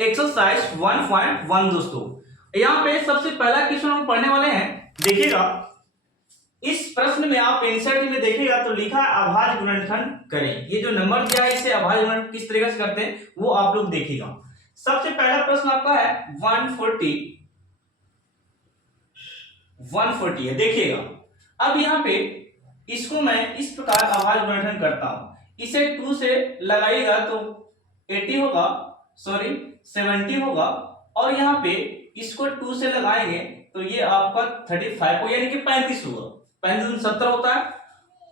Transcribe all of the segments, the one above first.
Exercise 1.1 दोस्तों। यहाँ पे सबसे पहला क्वेश्चन हम पढ़ने वाले हैं। देखिएगा इस प्रश्न में आप एनसीईआरटी में देखिएगा तो लिखा है अभाज्य गुणनखंड करें। ये जो नंबर दिया है इसे अभाज्य गुणनखंड किस तरीके से करते हैं वो आप लोग देखिएगा। सबसे पहला प्रश्न आपका है 140 है। देखिएगा अब यहाँ पे इसको मैं इस प्रकार अभाज्य गुणनखंड करता हूं। इसे 2 से लगाइएगा तो 80 होगा, सॉरी 70 होगा, और यहाँ पे इसको 2 से लगाएंगे तो ये आपका 35 होगा, यानी कि 35 होगा। 35 70 होता है,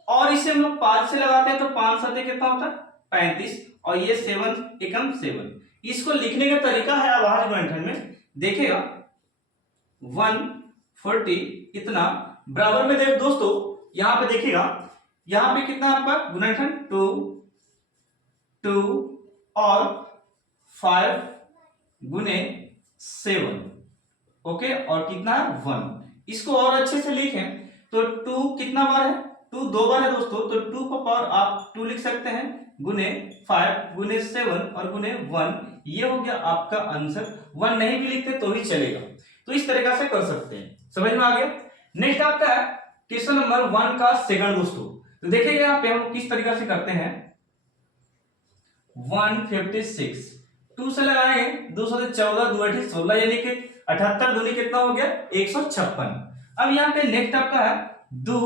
और इसे हम लोग 5 से लगाते हैं तो 5 7 कितना होता है 35, और ये 7 एकम 7। इसको लिखने का तरीका है अभाज्य गुणनखंड में। देखिएगा 140 इतना बराबर में देख दोस्तों, यहां पे देखिएगा यहां पे कितना आपका गुणनखंड 2 और 5 गुने 7, ओके, और कितना है 1। इसको और अच्छे से लिखें तो 2 कितना बार है, 2 2 बार है दोस्तों, तो 2 का पावर आप 2 लिख सकते हैं गुने 5 गुने 7 और गुने 1। ये हो गया आपका आंसर। 1 नहीं भी लिखते तो ही चलेगा। तो इस तरीका से कर सकते हैं, समझ में आ गया। नेक्स्ट आपका है क्वेश्चन नंबर 1 का सेकंड दोस्तों। तो देखिएगा यहाँ पे हम किस तरीका से करते हैं। 156 2 से लगाएंगे, 2 से 14 2 8 16, यानी कि 78 दूनी कितना हो गया 156। अब यहाँ पे नेक्स्ट आपका है 2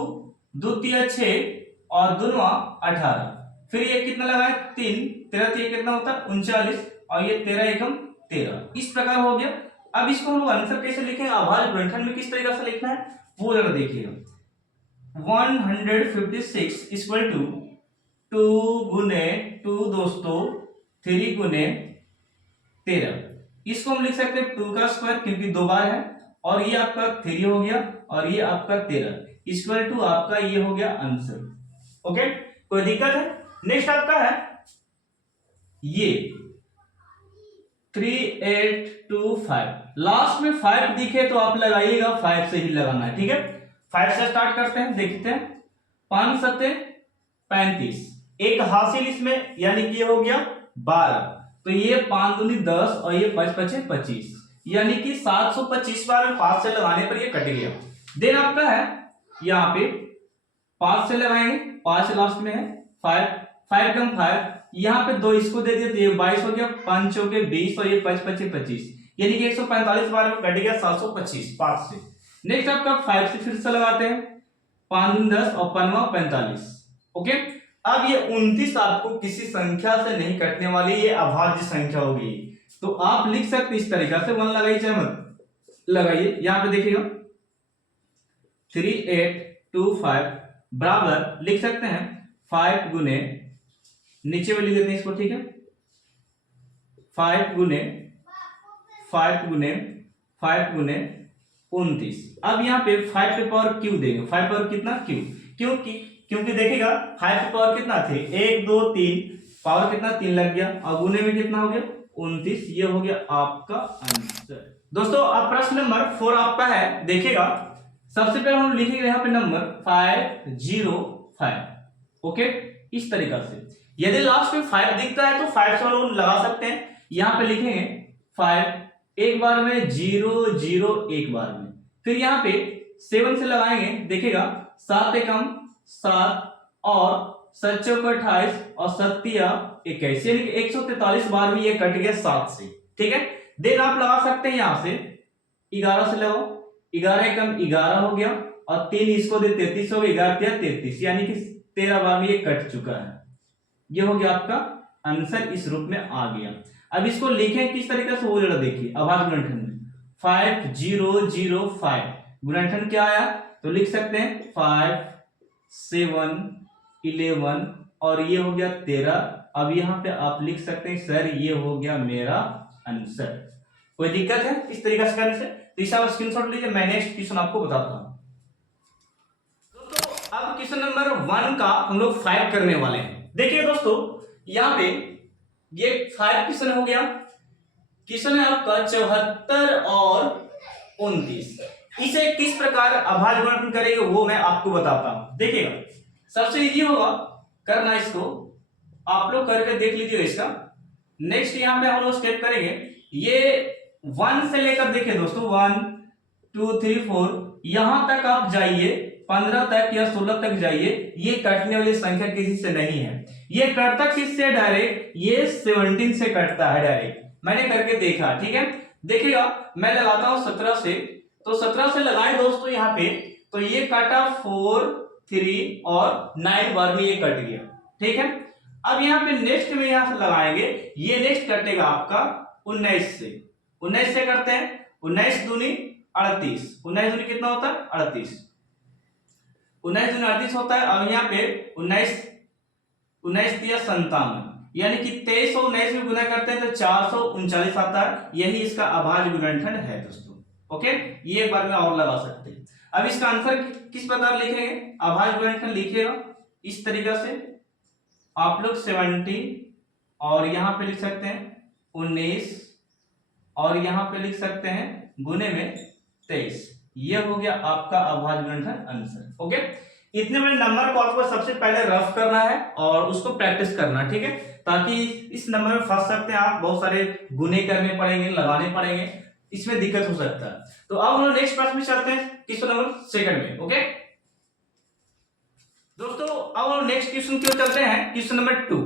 2 3 6 और दूनवा 18, फिर ये कितना लगाए 3 13 3 कितना होता है 39, और ये 13 एकम 13। इस प्रकार हो गया। अब इसको हम लोग आंसर कैसे लिखेंगे, अभाज्य गुणनखंड में किस तरीके से लिखना है वो जरा देखिएगा। 156 इक्वल टू 2 गुने 2 दोस्तों 3 गुने 13। इसको हम लिख सकते हैं 2 का स्क्वायर, क्योंकि 2 बार है, और ये आपका 3 हो गया, और ये आपका 13 इक्वल टू आपका ये हो गया आंसर। ओके, कोई दिक्कत है। नेक्स्ट आपका है ये 3825, लास्ट में 5 दिखे तो आप लगाइएगा, 5 से ही लगाना है, ठीक है। 5 से स्टार्ट करते हैं, देखते हैं। 5 7 35, एक हासिल इसमें, यानी कि ये हो गया 12, तो ये 5 दूनी 10 और ये 5 5 25, यानी कि 725 बार में 5 से लगाने पर ये कट गया। देन आपका है यहाँ पे 5 से लगाएंगे, 5 लास्ट में है, 5 कम 5, यहाँ पे 2 इसको दे दिया तो ये 22 हो गया, 5 हो गए 20, और ये 5 5 25, यानी कि 145 बार में कट गया 725 5 से। नेक्स्ट आपका 5 से फिर से लगाते हैं, 5 10 और 5 45। ओके, अब ये 29 आपको किसी संख्या से नहीं कटने वाली, ये अभाज्य संख्या होगी। तो आप लिख सकते इस तरीका से, 1 लगाइए चाहे मत लगाइए। यहां पे देखिएगा 3825 बराबर लिख सकते हैं 5 गुने, नीचे में लिख देते हैं इसको, ठीक है, 5 गुने 29। अब यहाँ पे 5 पे पावर क्यू देंगे, 5 पावर कितना क्यू, क्योंकि देखिएगा 5 पे पावर कितना थे 1 2 3, पावर कितना 3 लग गया, और गुने में कितना हो गया 29। ये हो गया आपका आंसर। दोस्तों अब प्रश्न नंबर 4 आपका है। देखिएगा सबसे पहले हम लिखेंगे यहाँ पे नंबर 505, ओके, इस तरीका से। यदि लास्ट में 5 दिखता है तो 5 से हम लोग लगा सकते हैं। यहाँ पे लिखेंगे 5 एक बार में, 0 0 एक बार में, फिर यहाँ पे 7 से लगाएंगे। देखिएगा 7 एकम 7 और 7 चौक 28 और 7 21, यानी कि 143 बार भी ये कट गया 7 से, ठीक है। देन आप लगा सकते हैं यहाँ से 11 से लगाओ, 11 एकम 11 हो गया, और 3 इसको दे 33 हो गया, 11 33, यानी कि 13 बार में ये कट चुका है। ये हो गया आपका आंसर, इस रूप में आ गया। अब इसको लिखें किस तरीके से वो जरा देखिए अभाज्य गुणनखंड में। 5005 गुणनखंड क्या आया, तो लिख सकते हैं 5 7 11 और ये हो गया 13। अब यहाँ पे आप लिख सकते हैं सर ये हो गया मेरा आंसर। कोई दिक्कत है इस तरीके से करने से? तो इसे आप स्क्रीनशॉट लीजिए, मैं नेक्स्ट क्वेश्चन आपको बताता हूं। दोस्तों अब क्वेश्चन नंबर 1 का हम लोग 5 करने वाले हैं। देखिए दोस्तों यहाँ पे ये 5 क्वेश्चन हो गया। क्वेश्चन है आपका 74 और 29। इसे किस प्रकार अभाज्य गुणनखंड करेंगे वो मैं आपको बताता हूं। देखिएगा सबसे इजी होगा करना, इसको आप लोग करके देख लीजिएगा इसका। नेक्स्ट यहाँ पे हम लोग स्टेप करेंगे ये 1 से लेकर देखिए दोस्तों 1 2 3 4 यहां तक आप जाइए, 15 तक या 16 तक जाइए, ये कटने वाली संख्या किसी से नहीं है। ये कटता किससे डायरेक्ट, ये 17 से कटता है डायरेक्ट, मैंने करके देखा। ठीक है, देखिएगा मैं लगाता हूं 17 से, तो 17 से लगाए दोस्तों यहाँ पे, तो ये काटा 4 3 और 9 बार में ये कट गया। ठीक है, अब यहाँ पे नेक्स्ट में यहां से लगाएंगे, ये नेक्स्ट कटेगा आपका 19 से। 19 से करते हैं, 19 दूनी 38, 19 दूनी कितना होता है 38, 19 दूनी 38 होता है। और यहाँ पे 19 दिया 57, यानी कि 23 और 19 में गुना करते हैं तो 439 आता है। यही इसका अभाज्य गुणनखंड है दोस्तों। ओके, ये एक बार में और लगा सकते हैं। अब इसका आंसर किस प्रकार लिखेंगे, अभाज्य गुणनखंड लिखिएगा इस तरीका से, आप लोग 70 और यहां पे लिख सकते हैं 19 और यहां पे लिख सकते हैं गुने में 23। ये हो गया आपका अभाज्य गुणनखंड आंसर। ओके, इतने बड़े नंबर को आपको सबसे पहले रफ करना है और उसको प्रैक्टिस करना। ठीक है, ताकि इस नंबर में फंस सकते हैं आप, बहुत सारे गुने करने पड़ेंगे, लगाने पड़ेंगे, इसमें दिक्कत हो सकता है। तो अब हम नेक्स्ट प्रश्न में चलते हैं, क्वेश्चन नंबर सेकंड में। ओके दोस्तों, अब हम नेक्स्ट क्वेश्चन की ओर चलते हैं, क्वेश्चन नंबर 2।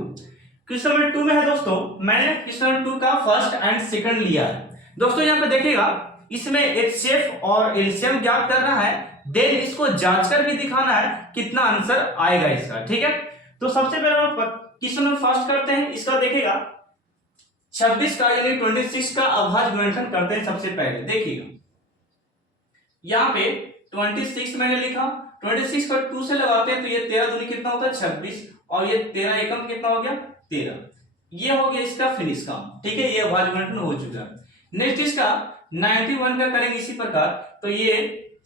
क्वेश्चन नंबर 2 में है दोस्तों, मैंने क्वेश्चन नंबर 2 का फर्स्ट एंड सेकंड लिया है। दोस्तों यहाँ पे देखिएगा, इसमें एचसीएफ और एलसीएम ज्ञात करना है, देन इसको जांचकर भी दिखाना है कितना आंसर आएगा इसका। ठीक है, तो सबसे पहले हम क्वेश्चन नंबर फर्स्ट करते हैं। इसका देखिएगा 26 का यानी 26 का अभाज्य गुणनखंड करते हैं। सबसे पहले देखिएगा यहाँ पे 26 मैंने लिखा, 26 को 2 से लगाते हैं तो ये 13 दूनी कितना होता है 26, और ये 13 एकम कितना हो गया 13। ये हो गया इसका फिनिश काम। ठीक है, ये अभाज्य गुणनखंड हो चुका है। नेक्स्ट इसका 91 का करेंगे इसी प्रकार, तो ये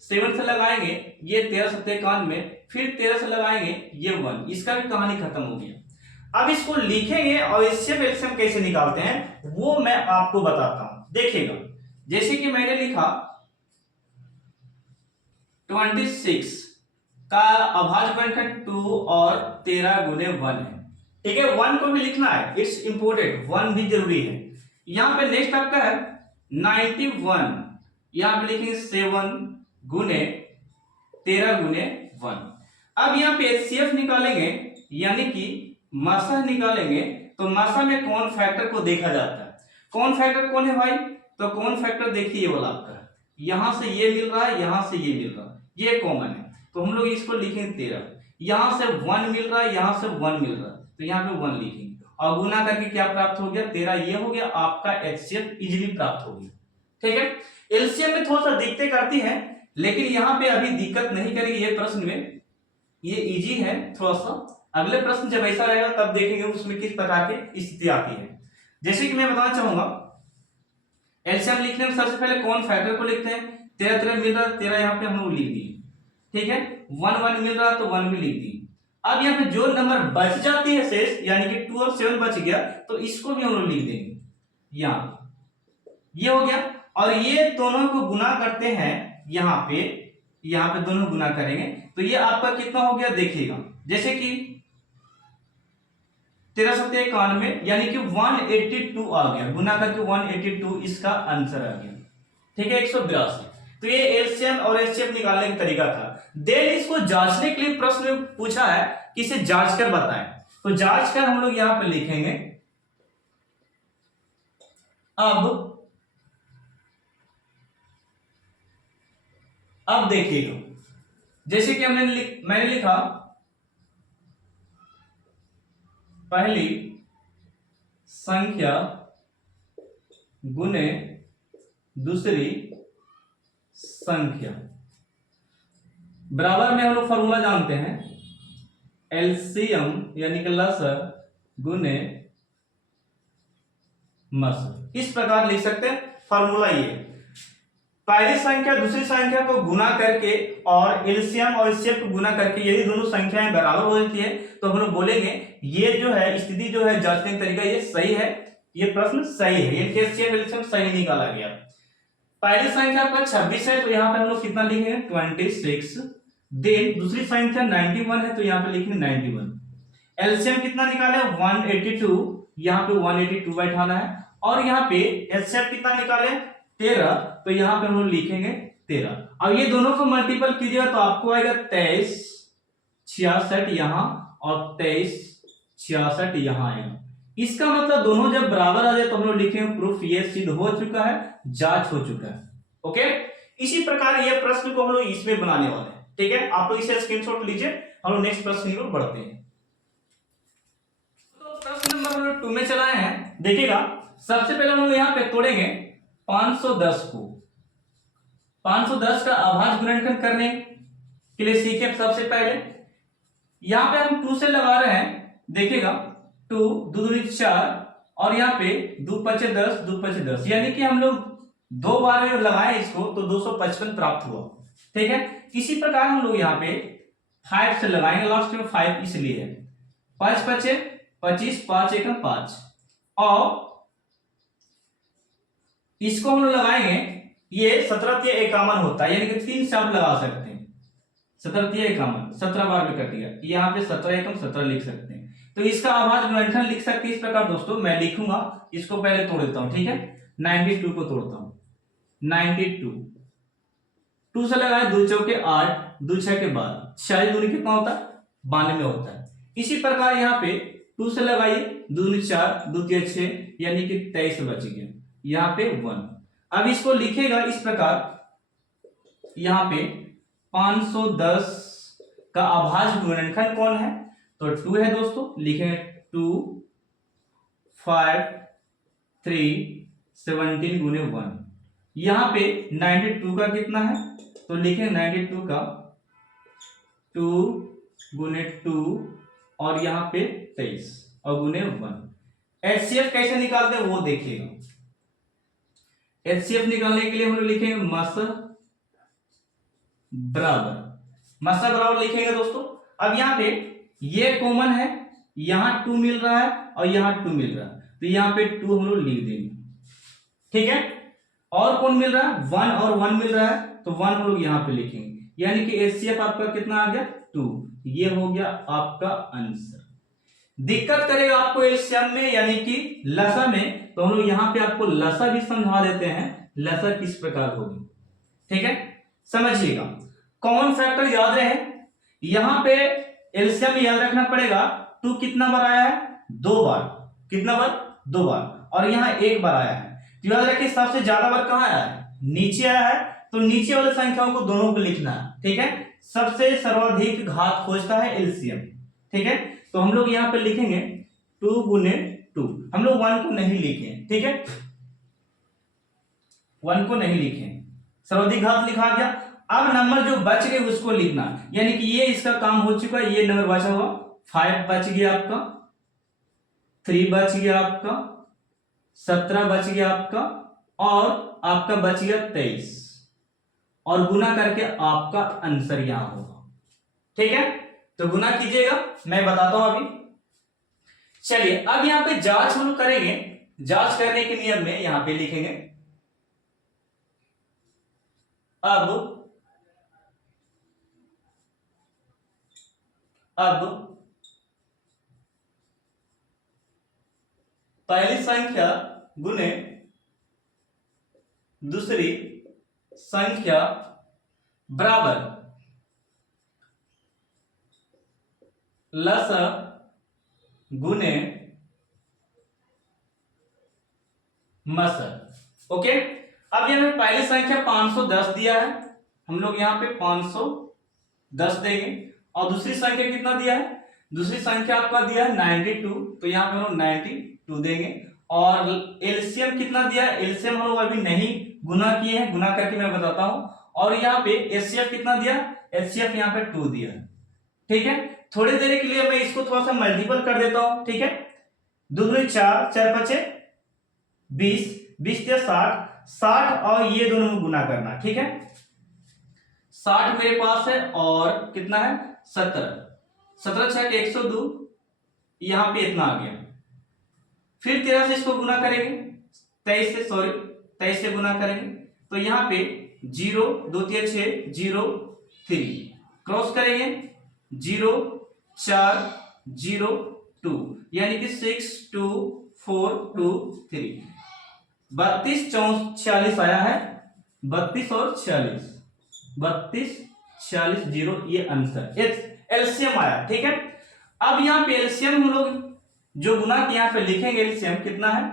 7 से लगाएंगे, ये 13 सत्ते 91, फिर 13 से लगाएंगे ये 1, इसका भी कहानी खत्म हो गया। अब इसको लिखेंगे और इससे एलसीएम कैसे निकालते हैं वो मैं आपको बताता हूं। देखिएगा, जैसे कि मैंने लिखा 26 का अभाज्य गुणनखंड 2 और 13 गुने 1 है। ठीक है, 1 को भी लिखना है, इट्स इंपोर्टेंट, 1 भी जरूरी है। यहां पे नेक्स्ट आपका है 91, यहां पे लिखेंगे 7 गुने 13 गुने 1। अब यहां पे एचसीएफ निकालेंगे, यानी कि मासा निकालेंगे, तो मासा में कौन फैक्टर को देखा जाता है। कौन फैक्टर कौन है भाई, तो कौन फैक्टर देखिए ये वाला आपका, यहां से ये मिल रहा है, यहां से ये मिल रहा है, ये कॉमन है, तो हम लोग इसको लिखेंगे 13। यहां से 1 मिल रहा है, यहां से 1 मिल रहा है, तो यहां पे 1 लिखेंगे और गुना करके क्या प्राप्त हो गया 13। ये हो गया आपका एचसीएफ, इजीली प्राप्त हो गया। ठीक है, एलसीएम में थोड़ा सा दिक्कतें करती है, लेकिन यहां पे अभी दिक्कत नहीं करेगी ये प्रश्न में, ये इजी है थोड़ा सा। अगले प्रश्न जब ऐसा रहेगा तब देखेंगे उसमें किस प्रकार की स्थिति आती है। जैसे कि मैं बताना चाहूंगा, एलसीएम लिखने में सबसे पहले कौन फैक्टर को लिखते हैं, 13 मिल रहा है, 13 यहाँ पे हम लोग लिख दिए। ठीक है, 1 मिल रहा है तो 1 भी लिख दिए। अब यहाँ पे जो नंबर बच जाती है शेष, यानी कि 2 और 7 बच गया, तो इसको भी हम लोग लिख देंगे यहाँ, ये हो गया। और ये दोनों को गुना करते हैं, यहाँ पे दोनों गुना करेंगे तो ये आपका कितना हो गया देखिएगा, जैसे कि 13 सत्ते 91, यानी कि 182 आ गया, गुना करके 182 इसका आंसर आ गया। ठीक है, 182। तो ये एलसीएम और एचसीएफ निकालने का तरीका था। देन इसको जांचने के लिए प्रश्न में पूछा है कि इसे जांच कर बताएं, तो जांच कर हम लोग यहां पर लिखेंगे। अब देखिएगा, जैसे कि मैंने लिखा पहली संख्या गुने दूसरी संख्या, बराबर में हम लोग फॉर्मूला जानते हैं, एलसीएम यानी कि लसर गुने मसर। इस प्रकार लिख सकते हैं फॉर्मूला। ये पहली संख्या दूसरी संख्या को गुना करके और एलसीएम और एचसीएफ को गुना करके यदि दोनों संख्याएं बराबर हो जाती है तो हम लोग बोलेंगे ये जो है स्थिति जो है जांचने का तरीका ये सही है, ये प्रश्न सही है, ये एचसीएफ एलसीएम सही निकाला गया। पहली संख्या आपका 26 है तो यहाँ पे हम लोग कितना लिखेंगे 26। देन दूसरी संख्या 91 है तो यहाँ पे लिखेंगे 91। एलसीएम कितना निकाले 182, यहाँ पे 182 बैठाना है और यहाँ पे एचसीएफ कितना निकाले 13, तो यहाँ पे हम लोग लिखेंगे 13। अब ये दोनों को मल्टीपल कीजिएगा तो आपको आएगा 23 66 यहाँ और 23 66 यहाँ आएगा। इसका मतलब दोनों जब बराबर आ जाए तो हम लोग लिखेंगे प्रूफ ये सिद्ध हो चुका है, जांच हो चुका है। ओके, इसी प्रकार ये प्रश्न को हम लोग इसमें बनाने वाले हैं। ठीक है, आप लोग इसे स्क्रीनशॉट लीजिए, हम लोग नेक्स्ट प्रश्न की ओर बढ़ते हैं। तो प्रश्न नंबर हम लोग 2 में चलाए हैं। देखिएगा, सबसे पहले हम लोग यहाँ पे तोड़ेंगे 510 को। 510 का अभाज्य गुणनखंड करने के लिए सीखे सबसे पहले यहाँ पे हम 2 से लगा रहे हैं। देखिएगा 2 2 दूनी 4 और यहाँ पे 2 5 10 2 5 10, यानी कि हम लोग 2 बार में लगाए इसको तो 255 प्राप्त हुआ। ठीक है, इसी प्रकार हम लोग यहाँ पे 5 से लगाएंगे, लास्ट में 5 इसलिए है। 5 5 25 5 1 5 और इसको हम लोग लगाएंगे, ये 17 51 होता है, यानी कि 3 से आप लगा सकते हैं। 17 51 17 बार में कट गया, यहाँ पे 17 एकम 17 लिख सकते हैं। तो इसका अभाज्य गुणनखंड लिख सकते हैं इस प्रकार दोस्तों, मैं लिखूंगा, इसको पहले तोड़ देता हूं। ठीक है, 92 को तोड़ता हूं। 92 2 से लगाए 2 चौके 8 2 6 के बाद 6 दूनी कितना होता है 92 होता है। इसी प्रकार यहाँ पे 2 से लगाइए 2 दूनी 4 2 3 6, यानी कि 23 बच गया, यहाँ पे 1। अब इसको लिखेगा इस प्रकार, यहाँ पे 510 का अभाज्य गुणनखंड कौन है, तो 2 है दोस्तों, लिखेंगे 2 5 3 17 गुने 1। यहां पे 92 का कितना है, तो लिखेंगे 92 का 2 गुने 2 और यहाँ पे 23 और गुने 1। एचसीएफ कैसे निकालते हैं वो देखिएगा। एचसीएफ निकालने के लिए हम लोग लिखेंगे मसा बराबर लिखेंगे दोस्तों। अब यहाँ पे ये कॉमन है, यहाँ 2 मिल रहा है और यहाँ 2 मिल रहा है, तो यहाँ पे 2 हम लोग लिख देंगे। ठीक है, और कौन मिल रहा है 1 और 1 मिल रहा है, तो 1 हम लोग यहाँ पे लिखेंगे, यानी कि एचसीएफ आपका कितना आ गया 2। ये हो गया आपका आंसर। दिक्कत करेगा आपको एलसीएम में यानी कि लसा में, तो हम लोग यहाँ पे आपको लसा भी समझा देते हैं, लसा किस प्रकार होगी। ठीक है, समझिएगा। कॉमन फैक्टर याद रहे, यहाँ पे एलसीएम याद रखना पड़ेगा। 2 कितना बार आया है 2 बार, कितना बार 2 बार, और यहाँ 1 बार आया है। तो याद रखिए सबसे ज्यादा बार कहाँ आया है, नीचे आया है, तो नीचे वाले संख्याओं को दोनों को लिखना है। ठीक है, सबसे सर्वाधिक घात खोजता है एलसीएम। ठीक है, तो हम लोग यहाँ पे लिखेंगे 2 गुने 2, हम लोग 1 को नहीं लिखे। ठीक है, 1 को नहीं लिखे, सर्वाधिक घात लिखा गया। अब नंबर जो बच गए उसको लिखना, यानी कि ये इसका काम हो चुका है, ये नंबर बचा हुआ 5 बच गया आपका, 3 बच गया आपका, 17 बच गया आपका, और आपका बच गया 23, और गुना करके आपका आंसर यहां होगा। ठीक है, तो गुना कीजिएगा, मैं बताता हूं अभी। चलिए अब यहां पे जांच हम लोग करेंगे। जांच करने के नियम में यहां पे लिखेंगे अब पहली संख्या गुने दूसरी संख्या बराबर लसा गुने मसा। ओके, अब यहाँ पे पहली संख्या 510 दिया है, हम लोग यहाँ पे 510 देंगे, और दूसरी संख्या कितना दिया है, दूसरी संख्या आपका दिया है 92, तो यहाँ पे हम लोग 92 देंगे। और एलसीएम कितना दिया है, एलसीएम हम लोग अभी नहीं गुना किए हैं, गुना करके मैं बताता हूं। और यहाँ पे एचसीएफ कितना दिया, एचसीएफ यहाँ पे 2 दिया है। ठीक है, थोड़ी देर के लिए मैं इसको थोड़ा सा मल्टीपल कर देता हूं। ठीक है, 2 दूनी 4 4 5 20 20 या 60 और ये दोनों में गुना करना। ठीक है, 60 मेरे पास है और कितना है 17 17 6 102, यहां पे इतना आ गया। फिर 13 से इसको गुना करेंगे, 23 से गुना करेंगे, तो यहाँ पे 0 2 3 6 0 3 क्रॉस करेंगे 0 4 0 2, यानी कि 6 2 4 2 3। 32 46 आया है, 32 और 46, 32 46 0, ये आंसर एलसीएम आया। ठीक है, अब यहाँ पे एलसीएम हम लोग जो गुना यहाँ पे लिखेंगे, एलसीएम कितना है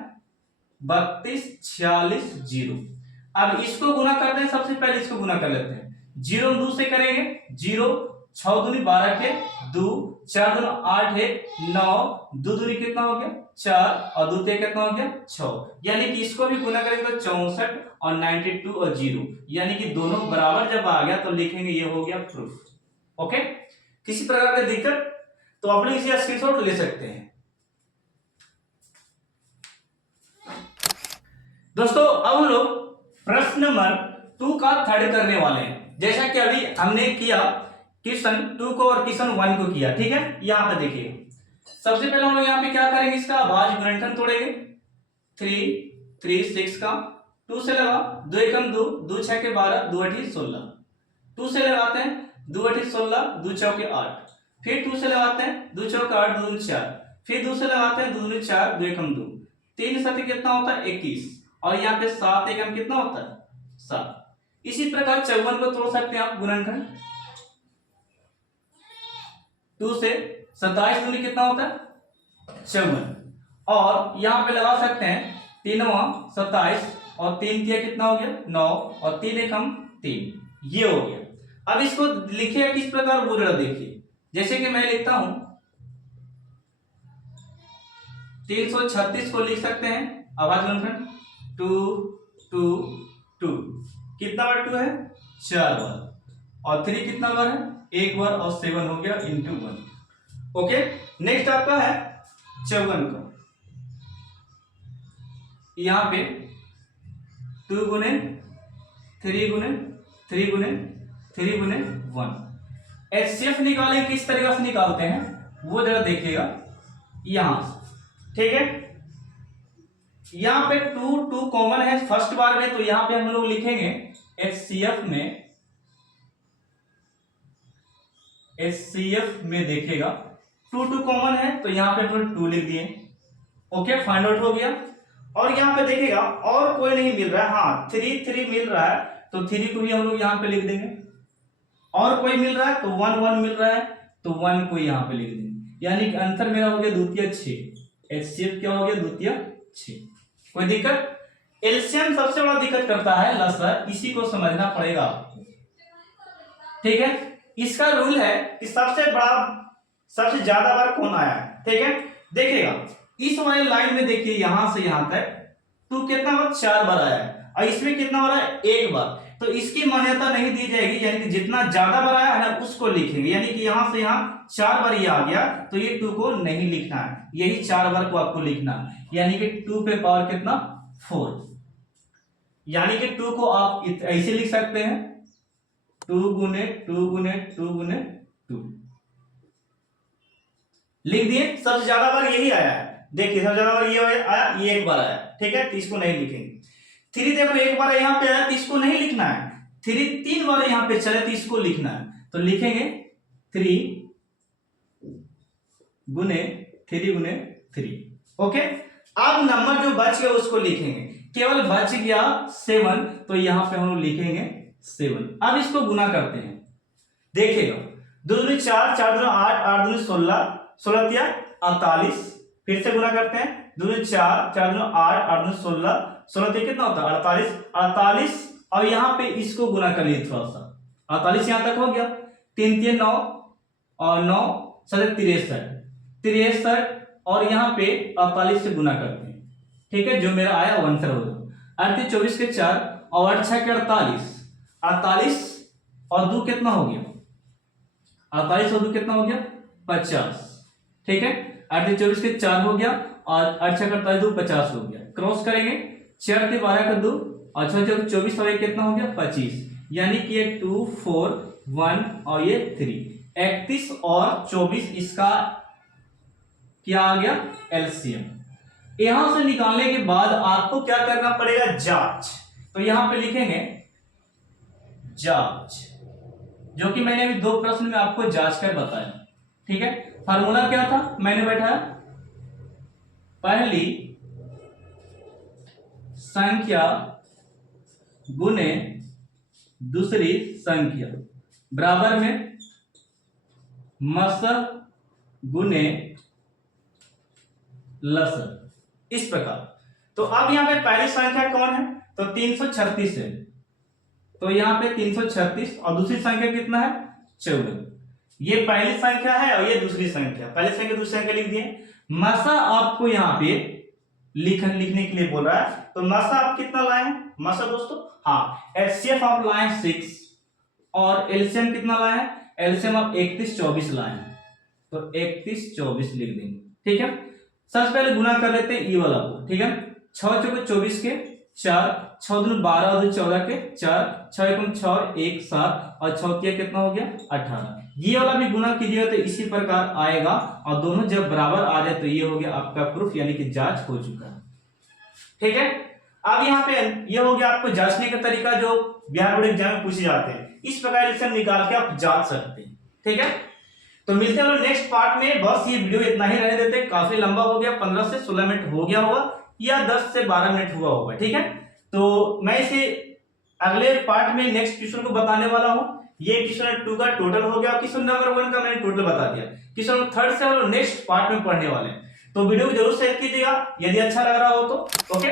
32 46 0। अब इसको गुना करते हैं, सबसे पहले इसको गुना कर लेते हैं, 0 2 से करेंगे, 0 6 दूनी 12 के 2, 4 दूनी 8 है 9, 2 दूनी कितना हो गया 4 और 2 कितना हो गया 6, यानी कि इसको भी गुना करेंगे तो 64 और 92 और 0, यानी कि दोनों बराबर जब आ गया तो लिखेंगे ये हो गया प्रूफ। ओके, किसी प्रकार की दिक्कत तो आप लोग इसे स्क्रीनशॉट ले सकते हैं। दोस्तों अब हम लोग प्रश्न नंबर 2 का थर्ड करने वाले हैं। जैसा कि अभी हमने किया क्वेश्चन 2 को और क्वेश्चन 1 को किया। ठीक है, यहां पे देखिए, सबसे पहले हम लोग यहाँ पे क्या करेंगे, इसका भाज्य गुणनखंड तोड़ेंगे। 3 3 6 का 2 से लगा, 2 एकम 2, 2 6 के 12, 2 8 16, 2 से लगाते हैं, 2 8 16, 2 चौके 8, फिर 2 से लगाते हैं, 2 चौके 8, 2 4, फिर 2 से लगाते हैं, 2 4, 2 एकम 2, 3 7 कितना होता है 21, और यहाँ पे 7 एकम कितना होता है 7। इसी प्रकार 54 को तोड़ सकते हैं आप गुणनखंड, 2 से 27 दूनी कितना होता है 54, और यहाँ पे लगा सकते हैं 3 27 और 3 तिया कितना हो गया 9 और 3 एकम 3, ये हो गया। अब इसको लिखिए किस प्रकार बोल रहा देखिए, जैसे कि मैं लिखता हूं 336 को लिख सकते हैं अभाज्य गुणनखंड 2 2 2, कितना बार 2 है 4 बार, और 3 कितना बार है 1 बार, और 7 हो गया इंटू 1। ओके, नेक्स्ट आपका है 54 का, यहां पे 2 गुने 3 गुने 3 गुने 3 गुने 1। एचसीएफ निकालें किस तरीके से निकालते हैं वो जरा देखिएगा यहां से। ठीक है, यहां पे 2 2 कॉमन है फर्स्ट बार में, तो यहां पे हम लोग लिखेंगे एचसीएफ में देखिएगा 2 2 कॉमन है, तो यहां पे हम लोग 2 लिख दिए। ओके, फाइंड आउट हो गया। और यहां पे देखिएगा और कोई नहीं मिल रहा है, हाँ 3 3 मिल रहा है, तो 3 को भी हम लोग यहां पे लिख देंगे, और कोई मिल रहा है तो 1 1 मिल रहा है, तो 1 को यहां पे लिख देंगे, यानी कि आंसर मेरा हो गया द्वितीय 6। एचसीएफ क्या हो गया द्वितीय 6। कोई दिक्कत? एलसीएम सबसे बड़ा दिक्कत करता है लसर, इसी को समझना पड़ेगा आपको। ठीक है, इसका रूल है कि सबसे ज्यादा बार कौन आया है। ठीक है, देखिएगा इस वाले लाइन में देखिए यहां से यहां तक 2 कितना बार 4 बार आया है, और इसमें कितना बार है 1 बार, तो इसकी मान्यता नहीं दी जाएगी, यानी कि जितना ज्यादा बार आया है ना उसको लिखेंगे, यानी कि यहां से यहां 4 बार ये आ गया, तो ये 2 को नहीं लिखना है, यही 4 बार को आपको लिखना है, यानी कि 2 पे पावर कितना 4, यानी कि 2 को आप ऐसे लिख सकते हैं 2 गुने 2 गुने 2 गुने 2 लिख दिए। सबसे ज्यादा बार यही आया है, देखिए सबसे ज्यादा बार ये आया, ये 1 बार आया। ठीक है, तो इसको नहीं लिखेंगे। 3 देखो 1 बार यहाँ पे आया, तो इसको नहीं लिखना है। 3 3 बार यहाँ पे चले, तो इसको लिखना है, तो लिखेंगे 3 गुने 3 गुने 3। ओके, अब नंबर जो बच गया उसको लिखेंगे, केवल बच गया 7, तो यहां पे हम लोग लिखेंगे 7। अब इसको गुना करते हैं, देखिएगा 2 दूनी 4 4 दूनी 8 8 दूनी 16 16 तिया 48, फिर से गुना करते हैं 2 दूनी 4 4 दूनी 8 8 दूनी 16 16 तिया कितना होता है 48 48, और यहां पे इसको गुना कर लिए थोड़ा सा, 48 यहां तक हो गया, 3 3 9 और 9 7 63, और यहाँ पे 48 से गुना करते हैं। ठीक है, जो मेरा आया वो आंसर होगा 38 24 के 4 और 8 6 के 48, 48 और 2 कितना हो गया 48 और 2 कितना हो गया 50। ठीक है, 38 24 के 4 हो गया, और 8 6 के 48 2 50 हो गया। क्रॉस करेंगे 4 के 12 का 2 और 6 6 24 और 1 कितना हो गया 25, यानी कि ये 2 4 1 और ये 3 31 और 24 इसका क्या आ गया एलसीएम। यहां से निकालने के बाद आपको क्या करना पड़ेगा जांच, तो यहां पे लिखेंगे जांच, जो कि मैंने अभी 2 प्रश्न में आपको जांच कर बताया। ठीक है, फार्मूला क्या था मैंने बैठाया, पहली संख्या गुने दूसरी संख्या बराबर में मसह गुने लसर, इस प्रकार। तो अब यहाँ पे पहली संख्या कौन है, तो 336 है, तो यहाँ पे 336 और दूसरी संख्या कितना है 14। ये पहली संख्या है और ये दूसरी संख्या, पहली संख्या दूसरी संख्या लिख दिए। मसा आपको यहाँ पे लिखने के लिए बोल रहा है, तो मसा आप कितना लाए हैं मसा दोस्तों, हाँ एचसीएफ आप लाए 6 और एलसीएम कितना लाए हैं, एलसीएम आप 31 24 लाए हैं, तो 31 24 लिख देंगे। ठीक है, सबसे पहले गुना कर लेते हैं ई वाला को। ठीक है, 6 चौके 24 के 4, 6 दूनी 12 और 14 के 4, 6 एकम 6 1 7 और 6 तिया कितना हो गया 18। ये वाला भी गुना कीजिएगा तो इसी प्रकार आएगा और दोनों जब बराबर आ जाए तो ये हो गया आपका प्रूफ, यानी कि जांच हो चुका है। ठीक है, अब यहाँ पे ये हो गया आपको जांचने का तरीका जो बिहार बोर्ड एग्जाम में पूछे जाते हैं, इस प्रकार से निकाल के आप जांच सकते हैं। ठीक है, तो मिलते हैं नेक्स्ट पार्ट में। बस ये वीडियो इतना ही रहने देते, काफी लंबा हो गया, 15 से 16 मिनट हो गया होगा या 10 से 12 मिनट हुआ होगा। ठीक है, तो मैं इसे अगले पार्ट में नेक्स्ट क्वेश्चन को बताने वाला हूं। ये क्वेश्चन 2 का टोटल हो गया, क्वेश्चन नंबर 1 का मैंने टोटल बता दिया, क्वेश्चन 3rd से हम लोग नेक्स्ट पार्ट में पढ़ने वाले हैं। तो वीडियो को जरूर शेयर कीजिएगा यदि अच्छा लग रहा हो तो। ओके।